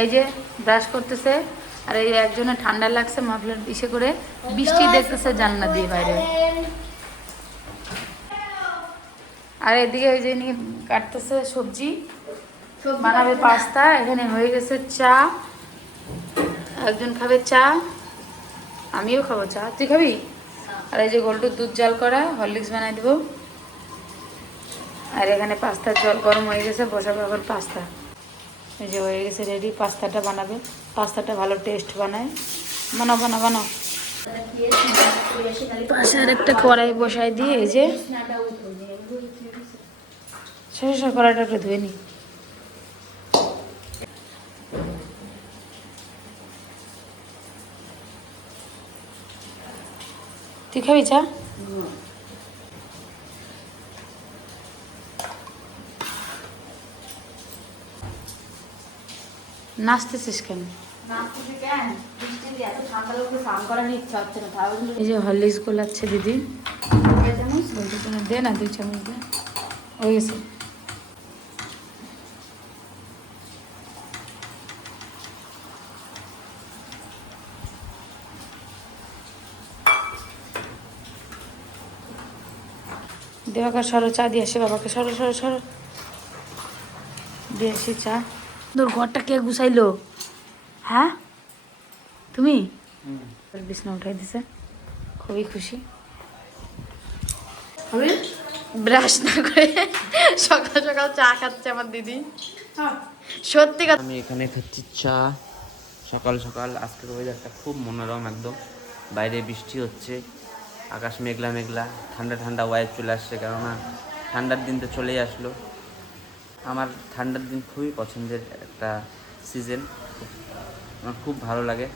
এই যে ব্রাশ করতেছে, আর এই একজনের ঠান্ডা লাগছে, মাফলার ইসে করে বৃষ্টি দেখতেছে জানলা দিয়ে বাইরে। আর এদিকে ওই যে নিয়ে কাটতেছে সবজি, বানাবে পাস্তা। এখানে হয়ে গেছে চা, একজন খাবে চা, আমিও খাবো চা, তুই খাবি? আর এই যে গোলটুর দুধ জাল করা, হরলিক্স বানাই দেবো। আর এখানে পাস্তার জল গরম হয়ে গেছে, বসাবো আবার পাস্তা। এই যে হয়ে গেছে রেডি, পাস্তাটা বানাবে। পাস্তাটা ভালো টেস্ট বানায়। বানাও বানাও বানাও। পাশে আর একটা কড়াই বসাই দিয়ে এই যে শেষ কড়াইটা একটু ধুয়ে নি। তুই খাবি চা? নাচতেছিস কেন? এই যে হরলিক্স গোলাচ্ছে দিদি, দে না 2 চামচ দে, হয়ে গেছে। দেবাকে সরো, চা দিয়ে আসি বাবাকে, সরো সরো সরো, দিয়ে আসি চা। তোর ঘরটা কে গুছাইলো? হ্যাঁ তুমি? বিছনা উঠাই দিছে, খুবই খুশি। আমি ব্রাশ না করে সকাল সকাল চা খাচ্ছে আমার দিদি। সত্যি কথা, আমি এখানে খাচ্ছি চা সকাল সকাল। আজকের ওয়েদারটা খুব মনোরম একদম, বাইরে বৃষ্টি হচ্ছে, আকাশ মেঘলা মেঘলা, ঠান্ডা ঠান্ডা ওয়েদার চলে আসছে, কেননা ঠান্ডার দিন তো চলেই আসলো। আমার ঠান্ডার দিন খুবই পছন্দের একটা সিজন, আমার খুব ভালো লাগে।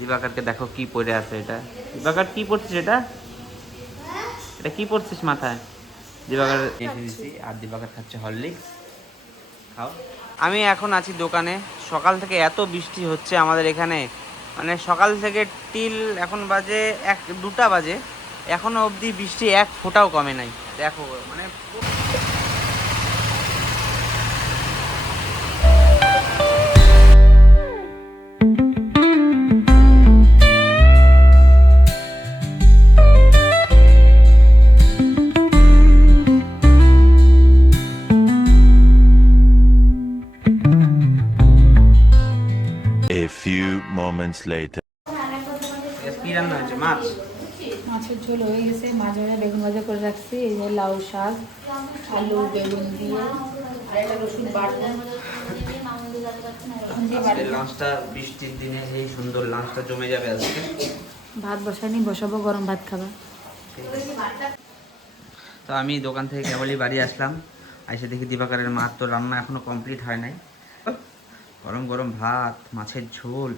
দিবাকারকে দেখো কি পরে আছে, এটা দিবাকার কি পরছিস? এটা এটা কি পরছিস মাথায়? দিবাকার রেখে দিয়েছি, আর দিবাকার খাচ্ছে হরলিক্স। খাও। আমি এখন আছি দোকানে। সকাল থেকে এত বৃষ্টি হচ্ছে আমাদের এখানে, মানে সকাল থেকে টিল এখন বাজে 1-2টা বাজে, এখনো অবধি বৃষ্টি এক ফোঁটাও কমে নাই। দেখো মানে A few moments later. কি রান্না হয়েছে? মাছ, মাছের ঝোল হয়ে গেছে, মাছ ভাজা বেগুন ভাজা করে রাখছি। এই যে লাউ শাক, আলু বেগুন দিয়ে, আর একটা রসুন বাটা। লাঞ্চটা বৃষ্টির দিনে এই সুন্দর লাঞ্চটা জমে যাবে আজকে। ভাত বসাইনি, বসাবো, গরম ভাত খাবা। তো আমি দোকান থেকে কেবলই বাড়ি আসলাম, এসে দেখি দিবাকরের মাছ তো রান্না এখনো কমপ্লিট হয় নাই। গরম গরম ভাত, মাছের ঝোল,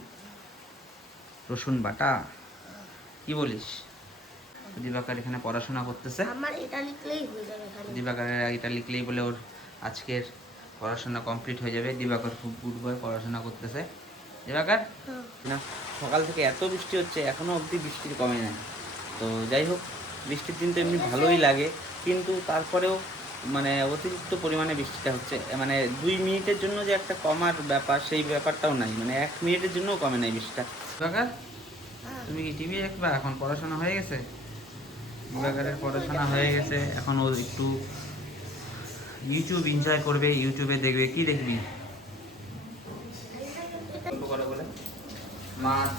রসুন বাটা, কি বলিস? দিবাকর এখানে পড়াশোনা করতেছে। আমার এটা লিখলেই হয়ে যাবে খালি। দিবাকরের এটা লিখলেই বলে ওর আজকের পড়াশোনা কমপ্লিট হয়ে যাবে। দিবাকর খুব গুড বয়, পড়াশোনা করতেছে। দিবাকর না, সকাল থেকে এত বৃষ্টি হচ্ছে, এখনো অবধি বৃষ্টির কমে নাই। তো যাই হোক, বৃষ্টির দিন তো এমনি ভালোই লাগে, কিন্তু তারপরেও মানে অতিরিক্ত পরিমাণে বৃষ্টিটা হচ্ছে, মানে 2 মিনিটের জন্য যে একটা কমার ব্যাপার, সেই ব্যাপারটাও নাই, মানে 1 মিনিটের জন্যও কমে নাই বৃষ্টিটা। দিবাকর, তুমি কি টিভি দেখবা? এখন পড়াশোনা হয়ে গেছে, দিবাকরের পড়াশোনা হয়ে গেছে, এখন ও একটু ইউটিউব এনজয় করবে, ইউটিউবে দেখবে। কি দেখবি? বলে মাছ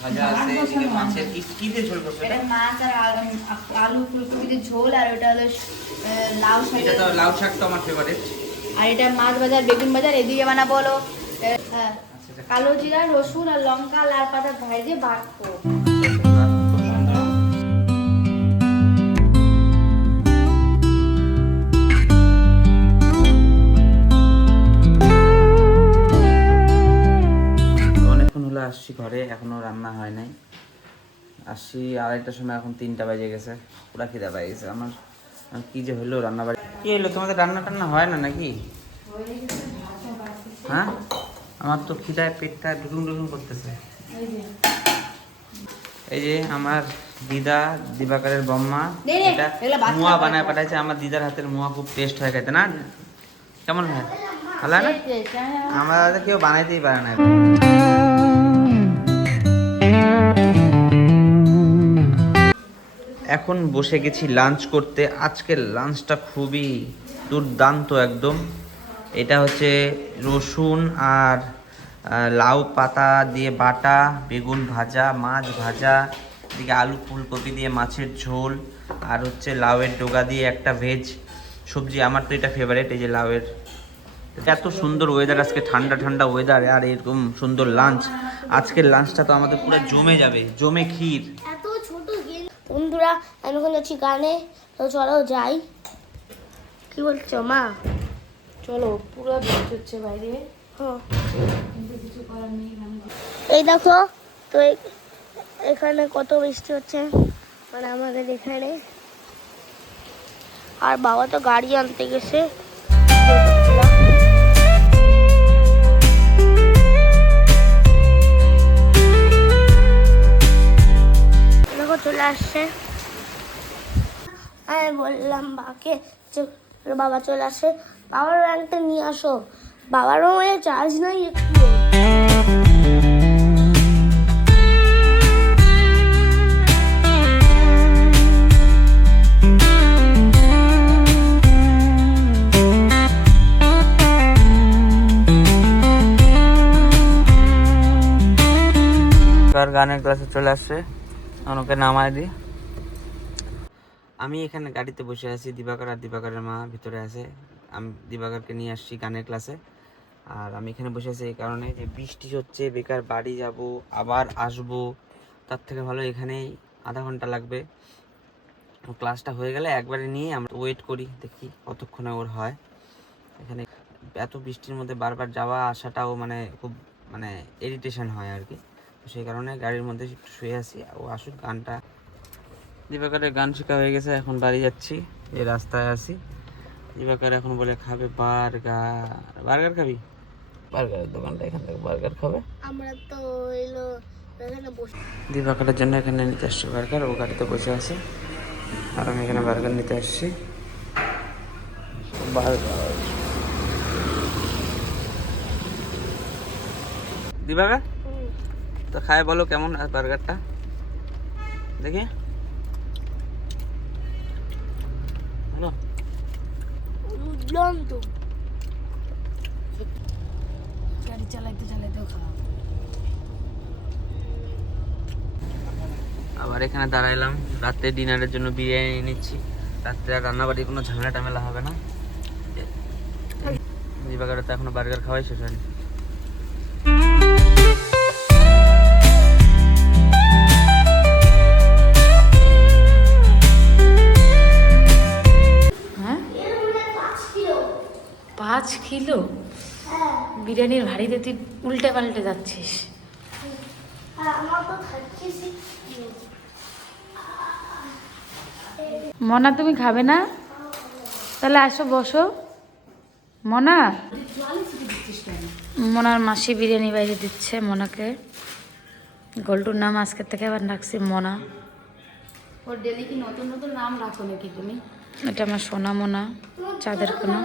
ভাজা আছে, এদিকে মাছের কি দিয়ে ঝোল করছে? এটা মাছ আর আলু ফুলকপি দিয়ে ঝোল, আর ওটা হলো লাউ শাক। এটা তো লাউ শাক তো আমার ফেভারিট। আর এটা মাছ বাজার বেগুন বাজার, এদিকে বানাবো হলো হ্যাঁ কালো জিরা রসুন আর লঙ্কা লাল পাতা ভেজে বাটবো। আসছি ঘরে, এখনো রান্না হয় নাই। আসছি 2:30টার সময়, এখন 3টা বেজে গেছে, পুরা খিদা পেয়ে গেছে আমার। কি যে হলো রান্না বাড়ি, কি হলো তোমাদের? রান্না টান্না হয় না নাকি? হ্যাঁ, আমার তো খিদায় পেটটা ডুকুম ডুকুম করতেছে। এই যে আমার দিদা, দিবাকরের বম্মা, এটা মুয়া বানায় পাঠাইছে। আমার দিদার হাতের মুয়া খুব টেস্ট হয় খেতে, না? কেমন হয়? ভালো না? সেই taste, হ্যাঁ। আমার দাদা কেউ বানাইতেই পারে না। এখন বসে গেছি লাঞ্চ করতে। আজকের লাঞ্চটা খুবই দুর্দান্ত একদম। এটা হচ্ছে রসুন আর লাউ পাতা দিয়ে বাটা, বেগুন ভাজা, মাছ ভাজা, এদিকে আলু ফুলকপি দিয়ে মাছের ঝোল, আর হচ্ছে লাউয়ের ডোগা দিয়ে একটা ভেজ সবজি। আমার তো এটা ফেভারিট, এই যে লাউয়ের। এত সুন্দর ওয়েদার আজকে, ঠান্ডা ঠান্ডা ওয়েদার, আর এরকম সুন্দর লাঞ্চ। আজকের লাঞ্চটা তো আমাদের পুরো জমে যাবে, জমে ক্ষীর। এত ছোট গেম। বন্ধুরা আমি এখন যাচ্ছি গানে, তো চলো যাই। কি বলছো মা? চলো, পুরো বৃষ্টি হচ্ছে বাইরে, হ্যাঁ কিন্তু কিছু করার নেই। এই দেখো তো এখানে কত বৃষ্টি হচ্ছে, মানে আমাদের এখানে। আর বাবা তো গাড়ি আনতে গেছে। দেখো চলে আসছে। আমি বললাম বাবাকে যে বাবা চলে আসে, বাবার ব্যাংকটা নিয়ে আসো। বাবারও চার্জ নাই একটু। গানের ক্লাসে চলে আসছে, ওকে নামায় দিই। আমি এখানে গাড়িতে বসে আছি, দিবাকর আর দিবাকরের মা ভিতরে আছে। আমি দিবাকরকে নিয়ে আসছি গানের ক্লাসে, আর আমি এখানে বসে আছি এই কারণে যে বৃষ্টি হচ্ছে, বেকার বাড়ি যাব আবার আসব, তার থেকে ভালো এখানেই আধা ঘন্টা লাগবে। ক্লাসটা হয়ে গেলে একবারে নিয়ে আমরা ওয়েট করি, দেখি কতক্ষণে ওর হয়। এখানে এত বৃষ্টির মধ্যে বারবার যাওয়া আসাটাও মানে খুব মানে ইরিটেশন হয় আর কি। তো সেই কারণে গাড়ির মধ্যে একটু শুয়ে আছি, ও আসুক। গানটা দিবাকরের গান শেখা হয়ে গেছে, এখন বাড়ি যাচ্ছি, এই রাস্তায় আছি। দিবাকর এখন বলে খাবে বার্গার। বার্গার খাবি? বার্গারের দোকানটা এখান থেকে বার্গার খাবে। আমরা তো এলো এখানে বসে। দিবাকরের জন্য এখানে নিতে আসছি বার্গার, ও গাড়িতে বসে আছে, আর আমি এখানে বার্গার নিতে আসছি। বার্গার দিবাকর তো খায়, বলো কেমন বার্গারটা দেখি। হ্যালো, বুঝলাম তো। গাড়ি চালাইতে চালাইতেও খাওয়া। আবার এখানে দাঁড়াইলাম, রাতে ডিনারের জন্য বিরিয়ানি নিচ্ছি। রাত্রে আর রান্নাবাড়ির কোনো ঝামেলা টামেলা হবে না। দিবাকর তো এখনো বার্গার খাওয়াই শেষ হয়নি। হ্যাঁ, 5 কিলো বিরিয়ানির ভারীতে তুই উল্টে পাল্টে যাচ্ছিস। মনা তুমি খাবে না? তাহলে আসো বসো। মনা, মনার মাসি বিরিয়ানি বাইরে দিচ্ছে মনাকে। গোল্টুর নাম আজকের থেকে আবার রাখছি মনা। ওর ডেলি কি নতুন নতুন নাম রাখো নাকি তুমি? এটা আমার সোনা মোনা, চাঁদের কোনা।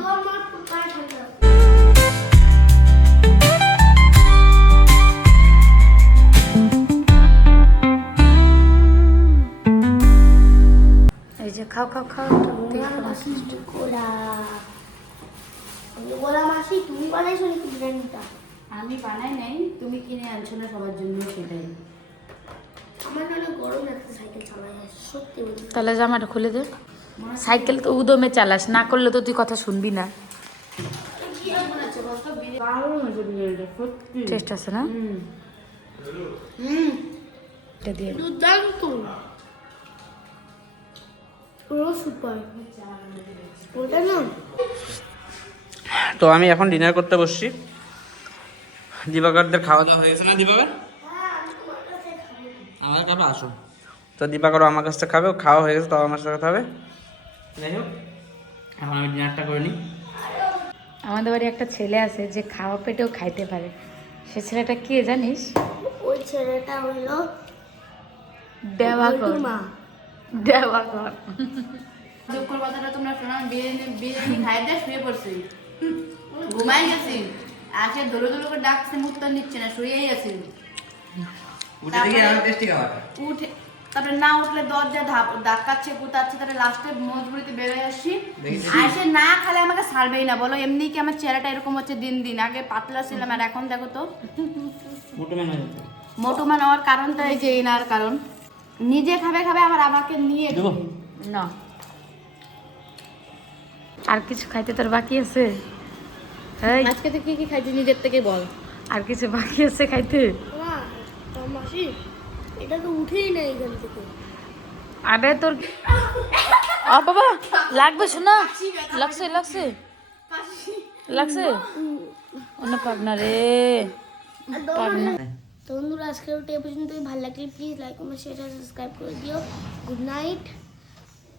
এই যে খাও খাও খাও। গোলা মাসি তুমি বানাইছো নাকি বিরিয়ানিটা? আমি বানাই নাই, তুমি কিনে আনছো না সবার জন্য, সেটাই। আমার না অনেক গরম লাগছে, সাইকেল চালাই সত্যি বলি। তাহলে জামাটা খুলে দে। সাইকেল তো উদমে চালাস, না করলে তো তুই কথা শুনবি না। টেস্ট আছে না? এটা দিয়ে দুর্দান্ত, পুরো সুপার। ওটা না তো আমি এখন ডিনার করতে বসছি। দিবাকরদের খাওয়া দাওয়া হয়ে গেছে না? দিবাকর আমার খাবে, আসো। তো দিবাকর আমার কাছ থেকে খাবে, ও খাওয়া হয়ে গেছে, তো আমার সাথে খাবে। যাই হোক, এখন আমি ডিনারটা করে নিই। আমাদের বাড়ি একটা ছেলে আছে যে খাওয়া পেটেও খাইতে পারে। সে ছেলেটা কে জানিস? ওই ছেলেটা হলো দেওয়াকর। মা। দেওয়াকর। দুঃখের কথাটা তোমরা শোনো, বিরিয়ানি বিরিয়ানি খাই দিয়ে শুয়ে পড়ছি। ঘুমাই গেছি আজকে দোলো দোলো করে ডাকছে মুক্ত নিচ্ছে না শুয়েই আছি উঠে তারপরে না উঠলে দরজা ধাক্কাচ্ছে কুতাচ্ছে, তারপরে লাস্টে মজবুরিতে বেরোয় আসি। আসে না খালে আমাকে ছাড়বেই না, বলো এমনি কি আমার চেহারাটা এরকম হচ্ছে দিন দিন। আগে পাতলা ছিলাম আর এখন দেখো তো মোটো মান হওয়ার কারণটা এই যে এনার কারণ। নিজে খাবে খাবে আবার আমাকে নিয়ে না। আর কিছু খাইতে তোর বাকি আছে? এই আজকে তুই কি কি খাইছিস নিজের থেকে বল। আর কিছু বাকি আছে খাইতে? মাসি এটা তো উঠেই না এখান থেকে। আরে তোর বাবা লাগবে শোনা, লাগছে লাগছে লাগছে অন্য পাবনা রে পাবনা। তো বন্ধুরা আজকের ভিডিও এই পর্যন্তই। ভালো লাগলে please like comment share subscribe করে দিও। Good night,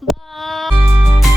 by.